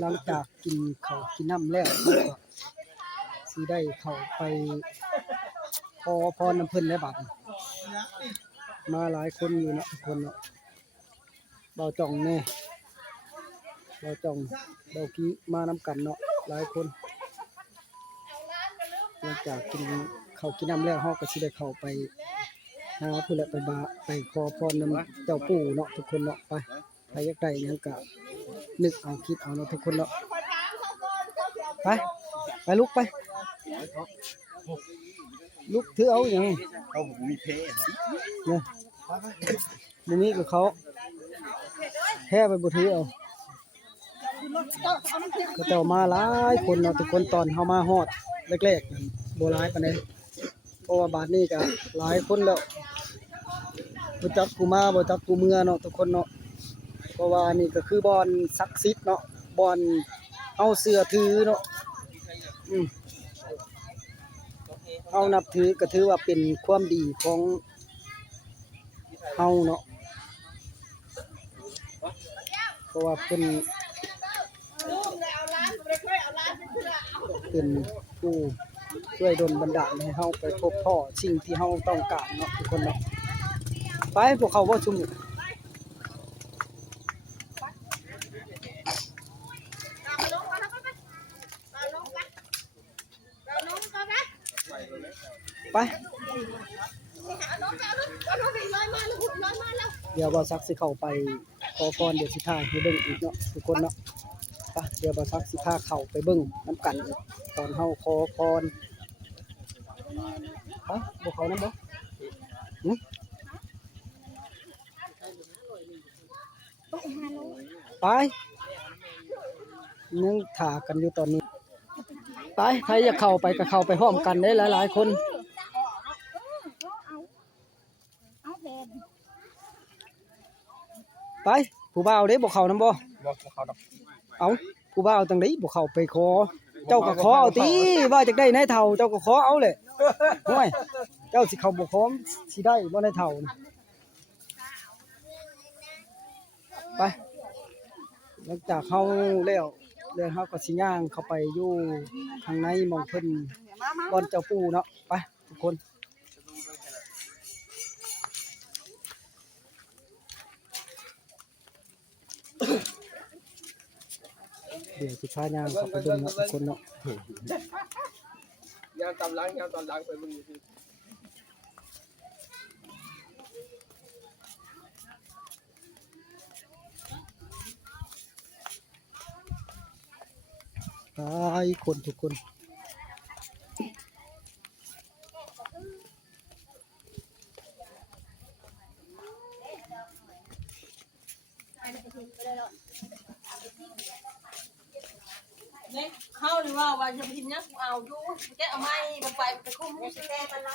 หลังจากกินข้าวกินน้ำแล้วก็สิได้เข้าไปขอพรน้ำเพิ่นแล้วบัดนี้มาหลายคนอยู่เนาะทุกคนเนาะเบาจ่องแน่เบาจ่องเบากี้มานํกันเนาะหลายคนหลังจากกินข้าวกินน้ำแล้วเฮาก็สิได้เข้าไปหาเพิ่นแหละไปขอพรนำเจ้าปู่เนาะทุกคนเนาะไปใครอยากได้หยังก็นึกเอาคิดเอาเนาะทุกคนเนาะไปลุกไปลุกถือเอาหยังเขามีเพศเนี่ยบ่มีกับเขาแท้ไปบ่ถือเอาก็เจ้ามาหลายคนเนาะทุกคนตอนเฮามาฮอดแรกๆนั่นบ่หลายปานใดเพราะว่าบาดนี้ก็หลายคนแล้วบ่จักกูมาบ่จักกูเมื่อเนาะทุกคนเนาะเพราะว่านี่ก็คือบ่อนศักดิ์สิทธิ์เนาะบ่อนเฮาเชื่อถือเนาะเฮานับถือก็ถือว่าเป็นความดีของเฮาเนาะเพราะว่าเป็นผู้ช่วยดลบันดาลให้เฮาไปพบพ่อสิ่งที่เฮาต้องการเนาะทุกคนเนาะไปพวกเขาบ่ชุมไปเดี๋ยวบ่ซักสิเข้าไปขอพรเดี๋ยวสิพาให้เบิ่งอีกเนาะทุกคนเนาะไปเดี๋ยวบ่ซักสิพาเข้าไปเบิ่งนำกันตอนเฮาขอพรไปบ่เข้านำบ่ไปนึงถ่ากันอยู่ตอนนี้ไปใครอยากเข้าไปก็เข้าไปพร้อมกันได้หลายๆคนไปผู้บ่าวเด้บ่เข้านำบ่เขาดอกเอาผู้บ่าวจังได๋บ่เข้าไปขอเจ้าก็ขอเอาติว่าจักได้นายเฒ่าเจ้าก็ขอเอาแหละโอ้ยเจ้าสิเข้าบ่ขอสิได้บ่นายเฒ่าไปหลังจากเฮาแล้วเฮาก็สิย่างเข้าไปอยู่ทางในหม้องเพิ่นบ่อนเจ้าปู่เนาะไปทุกคนเดี๋ยวสิพาย่างเข้าไปเบิ่งเนาะทุกคนเนาะย่างตามหลังย่างตอนหลังไปมึงอยู่ที่คนทุกคนเขาหรือว่าจะพิมพ์เนี่ยเอาดูแกเอาไม้ไปคุ้มแกมันละ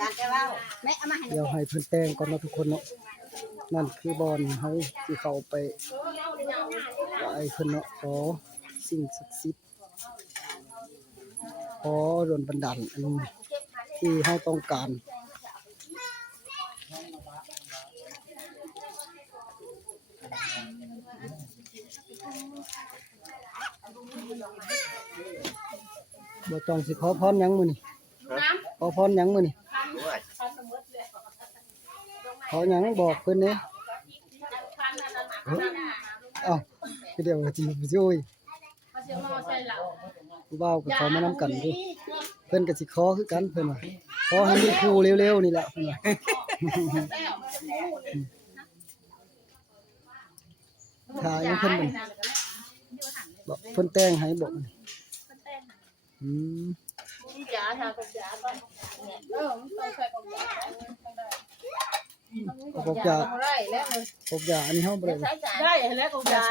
การแกว่าแม่เอามาให้เดี๋ยวให้เพิ่นแต่งก่อนเนาะทุกคนเนาะนั่นคือบอนเฮาสิเข้าไปไหว้เพิ่นเนาะขอสิ่งศักดิ์สิทธิ์ขอดลบันดาลอันที่เฮาต้องการบ่ต้องสิขอพรหยังมื้อนี้ขอพรหยังมื้อนี้ขอหยังบอกเพิ่นเด้เอ้าเดี๋ยวสิไปช่วยผู้บ่าวก็ขอมานำกันอยู่เพิ่นก็สิขอคือกันเพิ่นว่าขอให้มีคู่เร็วๆนี่แหละเพิ่นว่าถ่ายเพิ่นบ่บอกเพิ่นแต่งให้บอกจ๋าทางจ๋าก็ต้องใส่ของจ๋าพวกยาพวกยาอันนี้เฮาบ่ได้ได้แล้วของจ๋า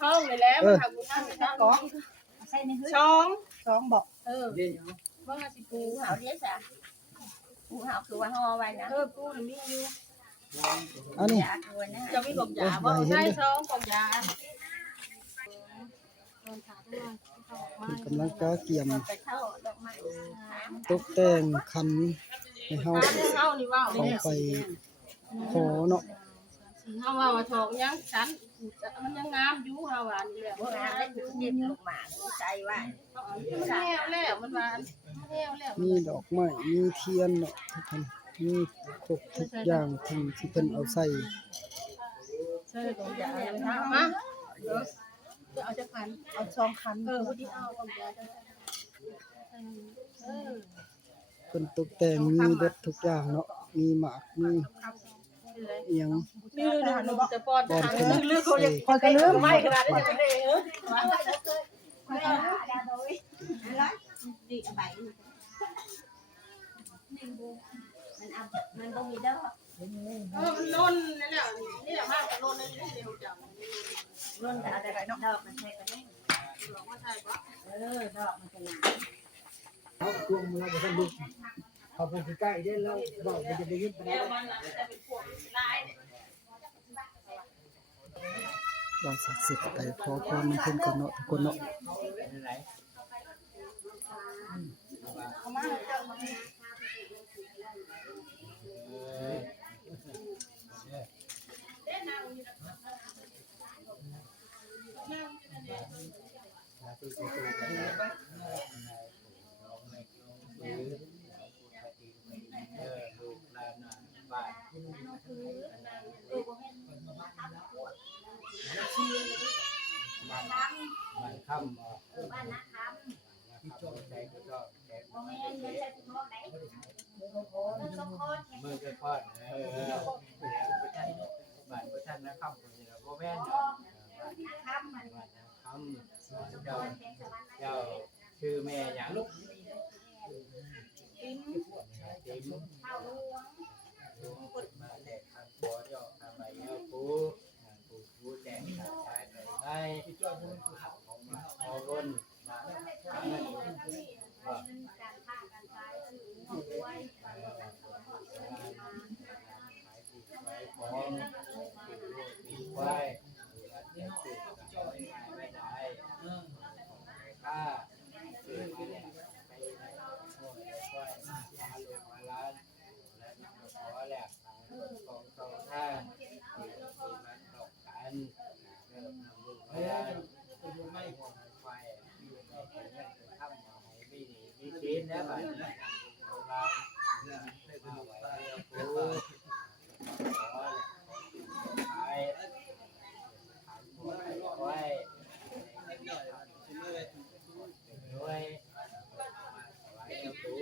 ช่องเลยแล้วทำงานในกองช่องบอกว่าสิปูหาวเลี้ยจ้ะปูหาวคือว่าห่อไว้นะปูมีอยู่อันนี้จะมีของจ๋าบ่ใช่ช่องของจ๋า กำลังจะเกี่ยมตกแต่งคันให้เฮาเข้าไปขอเนาะเฮาว่าทองยังฉัน มันยังงามอยู่เฮาว่านี่แหละบ่งามได้เด็ดลงมาใจว่าแล้วมันว่าแล้ว มีดอกไม้มีเทียนเนาะทุกคนมีครบทุกอย่างที่เพิ่นเอาใส่ ใช่ของยาเลยนะมาจะเอาจักคันเอา2คันบ่ได้เอาของยาจังเพิ่นตกแต่งมีเบิดทุกอย่างเนาะมีหมากมีอิหยัง นี่จะป้อนลืมเขายังพอก็ลืมไม่ขนาดนี้จะได้มันต้องมีเด้อมันล้นนั่นแหละนี่แหละมากล้นนั่นนี่เดียวจังล้นแต่อะไรเนาะดอกมันใช่กันแน่ดอกว่าใช่ปะดอกมันจะหนา เอากลุ่มเราบ่ทันลุกเขาเพิ่นสิใกล้เด้แล้วเว้ามันจะได้ยินปานใด มันจะเป็นพวกลายเนี่ย ว่าศักดิ์สิทธิ์ไปขอพรมันเพิ่นก่อนเนาะทุกคนเนาะ มือเป็นก้อนบ้านประชันนะครับผมจะโบแม่นคำเจ้าชื่อแม่อย่างลูกติ๋มมาแดกทางบัวเจาะทางใบเงาปูปูแดงทางชายไปได้ของรุ่นมาเงินของปีไว้เดี๋ยวติดกับไม่ได้ค่าซื้อมาเนี่ยไปไหนโอ้ยค่อยมาลงมาล้านแล้วขอแหลกของสองท่านที่มันตกกันเริ่มนำลูกไว้ไม่ห่วงไฟอยู่ในเงินไปทำมาให้ไม่หนีไม่ชิ้นแล้วแบบนี้เรามาไว้ปู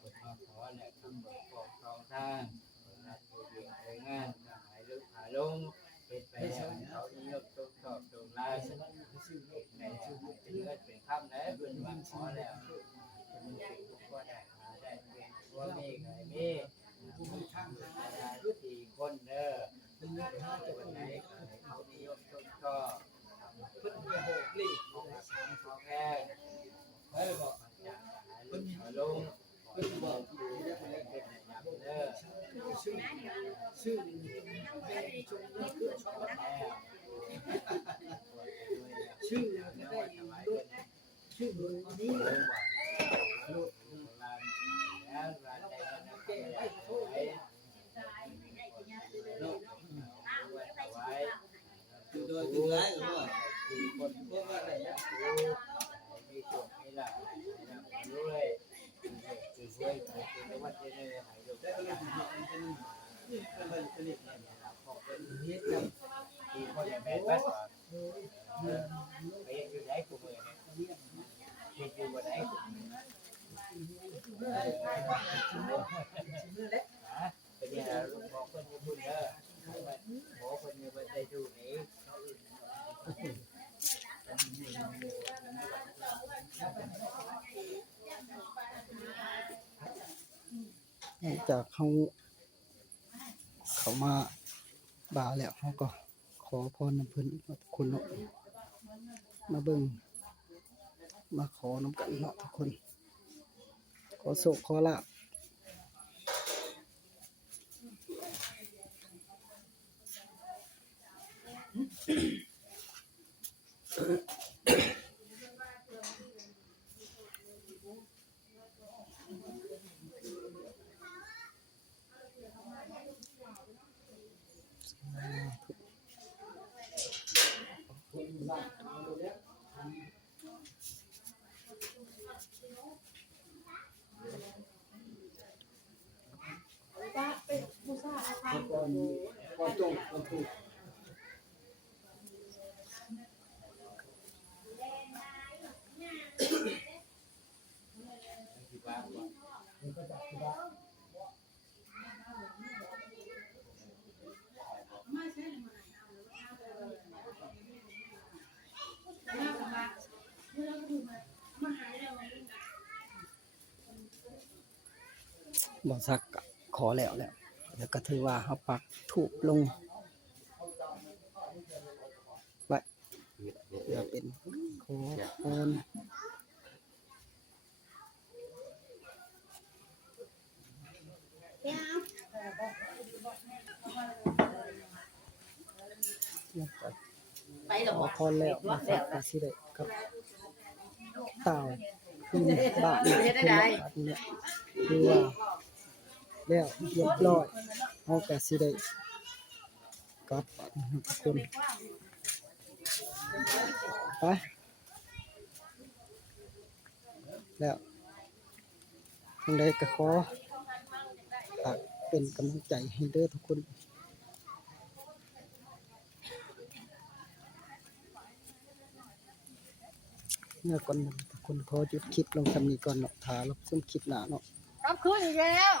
คนมาขอเนี่ยคำบอกของทองทางนัดอยู่เพียงเคยงานหายลุกหาลงเป็นไปแล้วเขานิยมตกชอบตรงลายในเป็นเงินเป็นคำแล้วเป็นมาขอแล้วก็ได้หาได้เป็นว่ามีไงมีสี่คนเด้อวันไหนเขานิยมตกชอบพึ่งมีโหกลีของทางเขาแค่เฮ้ยบอกจากหายลุกหาลงพึ่งบอกอยู่ในเป็นยามเด้อชื่อชื่อนี้ลูกหลานแล้วหลานใดก็เก่งไว้ลูกไว้คือโดยคือร้ายหรือว่าคือคนพวกอะไรนะมีโชคมีลาภรู้เลยคือช่วยคือวัดเจริญหายโยมได้ก็เลยเป็นสนิทเนี่ยขอเป็นนิดนึงที่คนอย่างแม่บ้านไปอยู่ไหนกูมือเนี่ยที่อยู่บนไหนเป็นยังไงลูกบอกคนอยู่บุญเด้อบอกคนอยู่บนใจดูนี้ หลังจากเขามาบ่าแล้วเขาก็ขอพรน้ำเพิ่นทุกคนเนาะมาเบิ่งมาขอน้ำกันเนาะทุกคนขอโชคขอลาภบ่ซักก็ขอแล้วก็ถือว่าเฮาปักธูปลงไว้เพื่อเป็นขอพรไปหรอ ขอพรแล้วบ่ซักก็สิได้กับเต่าคืนบ้านนี่คนละบาทนี่แหละคือว่าแล้วเรียบร้อยเฮาก็สิได้กลับบ้านทุกคนไปแล้วทางใดก็ขอฝากเป็นกำลังใจให้เด้อทุกคนเมื่อก่อนทุกคนขอหยุดคลิปลงสำนีก่อนเนาะถ้ารับชมคลิปหน้าเนาะ รับคืนอีกแล้ว